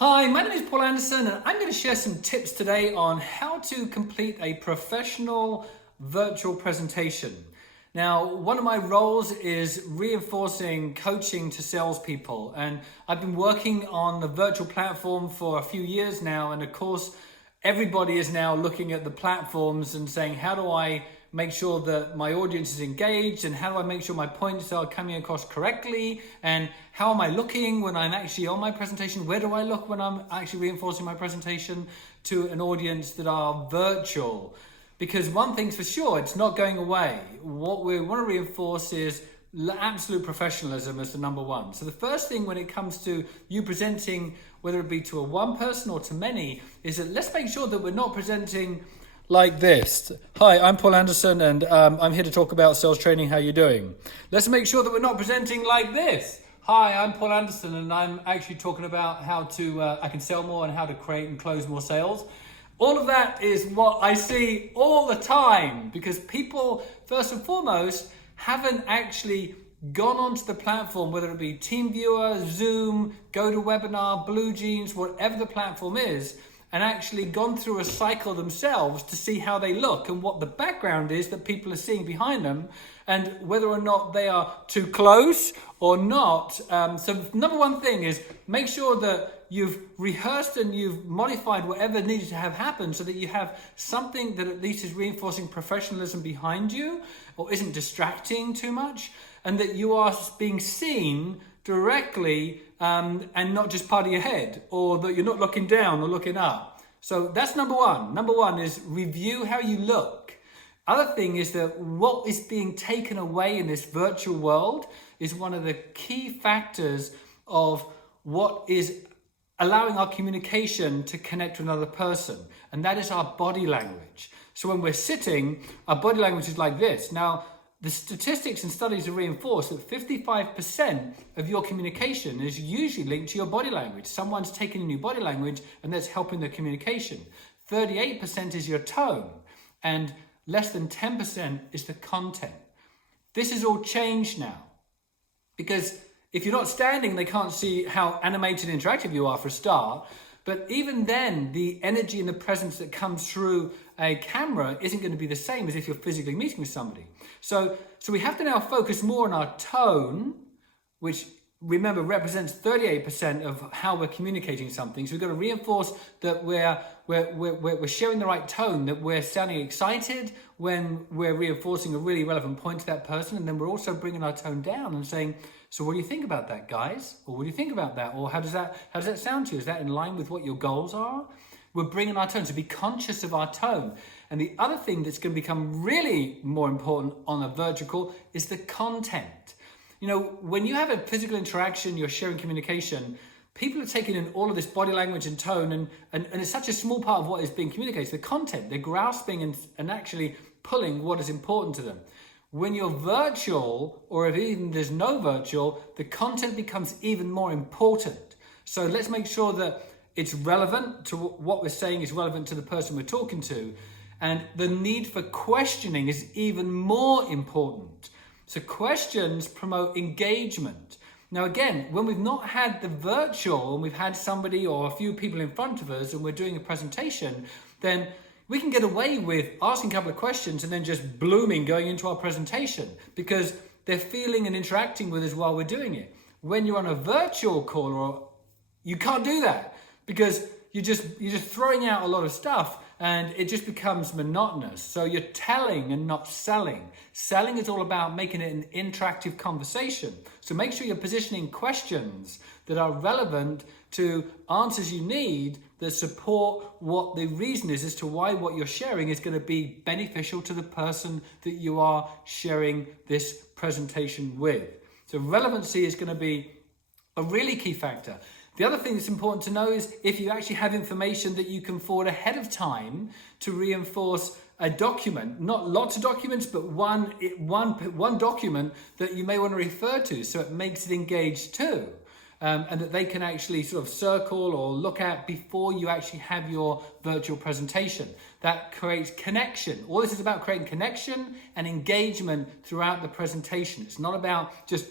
Hi, my name is Paul Anderson and I'm going to share some tips today on how to complete a professional virtual presentation. Now, one of my roles is reinforcing coaching to salespeople, and I've been working on the virtual platform for a few years now, and of course everybody is now looking at the platforms and saying, how do I make sure that my audience is engaged, and how do I make sure my points are coming across correctly, and how am I looking when I'm actually on my presentation? Where do I look when I'm actually reinforcing my presentation to an audience that are virtual? Because one thing's for sure, it's not going away. What we want to reinforce is absolute professionalism as the number one. So the first thing when it comes to you presenting, whether it be to a one person or to many, is that let's make sure that we're not presenting like this. Hi, I'm Paul Anderson and I'm here to talk about sales training. How you doing? Let's make sure that we're not presenting like this. Hi, I'm Paul Anderson and I'm actually talking about how to I can sell more and how to create and close more sales. All of that is what I see all the time, because people, first and foremost, haven't actually gone onto the platform, whether it be TeamViewer, Zoom, GoToWebinar, BlueJeans, whatever the platform is, and actually gone through a cycle themselves to see how they look and what the background is that people are seeing behind them, and whether or not they are too close or not. So number one thing is make sure that you've rehearsed and you've modified whatever needed to have happened so that you have something that at least is reinforcing professionalism behind you or isn't distracting too much, and that you are being seen directly and not just part of your head, or that you're not looking down or looking up. So that's number one. Number one is review how you look. Other thing is that what is being taken away in this virtual world is one of the key factors of what is allowing our communication to connect with another person, and that is our body language. So when we're sitting, our body language is like this. Now, the statistics and studies have reinforced that 55% of your communication is usually linked to your body language. Someone's taking in your body language and that's helping the communication. 38% is your tone, and less than 10% is the content. This is all changed now, because if you're not standing, they can't see how animated and interactive you are for a start. But even then, the energy and the presence that comes through a camera isn't going to be the same as if you're physically meeting with somebody. So we have to now focus more on our tone, which, remember, represents 38% of how we're communicating something. So we've got to reinforce that we're sharing the right tone, that we're sounding excited when we're reinforcing a really relevant point to that person. And then we're also bringing our tone down and saying, so what do you think about that, guys? Or what do you think about that? Or how does that sound to you? Is that in line with what your goals are? We're bringing our tone, so be conscious of our tone. And the other thing that's going to become really more important on a virtual call is the content. You know, when you have a physical interaction, you're sharing communication, people are taking in all of this body language and tone, and it's such a small part of what is being communicated, the content. They're grasping and actually pulling what is important to them. When you're virtual, or if even there's no virtual, the content becomes even more important. So let's make sure that it's relevant to what we're saying, is relevant to the person we're talking to. And the need for questioning is even more important. So questions promote engagement. Now again, when we've not had the virtual and we've had somebody or a few people in front of us and we're doing a presentation, then we can get away with asking a couple of questions and then just blooming going into our presentation, because they're feeling and interacting with us while we're doing it. When you're on a virtual call, you can't do that, because you're just throwing out a lot of stuff and it just becomes monotonous. So you're telling and not selling. Selling is all about making it an interactive conversation. So make sure you're positioning questions that are relevant to answers you need that support what the reason is as to why what you're sharing is going to be beneficial to the person that you are sharing this presentation with. So relevancy is going to be a really key factor. The other thing that's important to know is if you actually have information that you can forward ahead of time to reinforce a document, not lots of documents, but one document that you may want to refer to, so it makes it engaged too. And that they can actually sort of circle or look at before you actually have your virtual presentation. That creates connection. All this is about creating connection and engagement throughout the presentation. It's not about just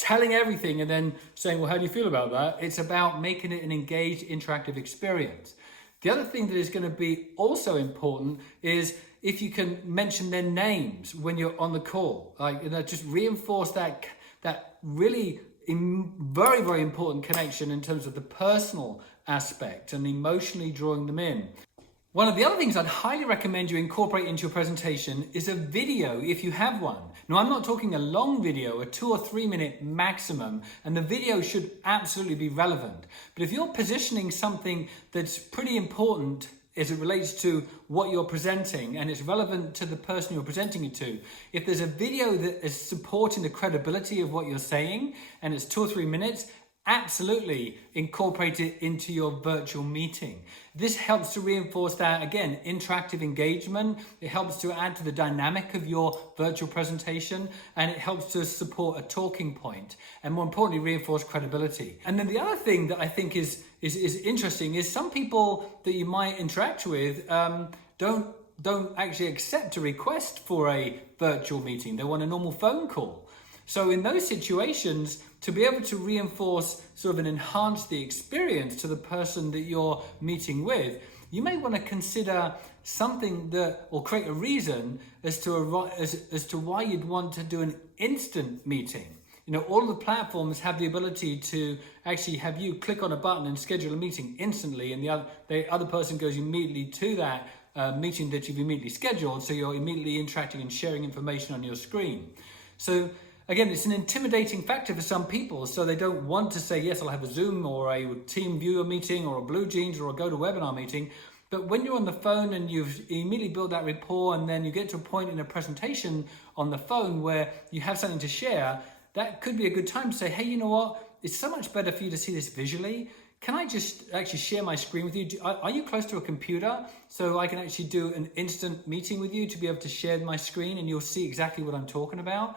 telling everything and then saying, well, how do you feel about that? It's about making it an engaged, interactive experience. The other thing that is going to be also important is if you can mention their names when you're on the call, just reinforce that really very, very important connection in terms of the personal aspect and emotionally drawing them in. One of the other things I'd highly recommend you incorporate into your presentation is a video if you have one. Now, I'm not talking a long video, a 2 or 3 minute maximum, and the video should absolutely be relevant. But if you're positioning something that's pretty important as it relates to what you're presenting and it's relevant to the person you're presenting it to, if there's a video that is supporting the credibility of what you're saying and it's 2 or 3 minutes, absolutely incorporate it into your virtual meeting. This helps to reinforce that, again, interactive engagement. It helps to add to the dynamic of your virtual presentation, and it helps to support a talking point and, more importantly, reinforce credibility. And then the other thing that I think is interesting is some people that you might interact with don't actually accept a request for a virtual meeting. They want a normal phone call. So in those situations, to be able to reinforce sort of and enhance the experience to the person that you're meeting with, you may want to consider something that, or create a reason as to why you'd want to do an instant meeting. You know, all of the platforms have the ability to actually have you click on a button and schedule a meeting instantly, and the other person goes immediately to that meeting that you've immediately scheduled, so you're immediately interacting and sharing information on your screen. So again, it's an intimidating factor for some people, so they don't want to say, yes, I'll have a Zoom or a team viewer meeting or a Blue Jeans or a GoToWebinar meeting. But when you're on the phone and you've immediately built that rapport, and then you get to a point in a presentation on the phone where you have something to share, that could be a good time to say, hey, you know what? It's so much better for you to see this visually. Can I just actually share my screen with you? Are you close to a computer so I can actually do an instant meeting with you to be able to share my screen and you'll see exactly what I'm talking about?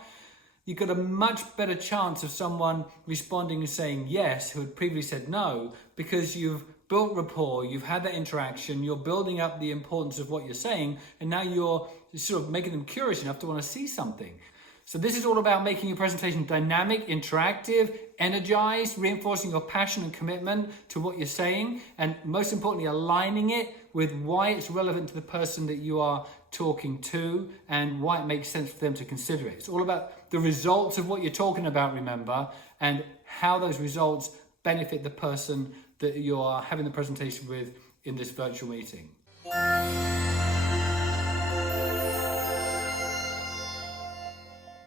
You've got a much better chance of someone responding and saying yes who had previously said no, because you've built rapport, you've had that interaction, you're building up the importance of what you're saying, and now you're sort of making them curious enough to want to see something. So this is all about making your presentation dynamic, interactive, energized, reinforcing your passion and commitment to what you're saying, and most importantly, aligning it with why it's relevant to the person that you are talking to and why it makes sense for them to consider it. It's all about the results of what you're talking about, remember, and how those results benefit the person that you are having the presentation with in this virtual meeting.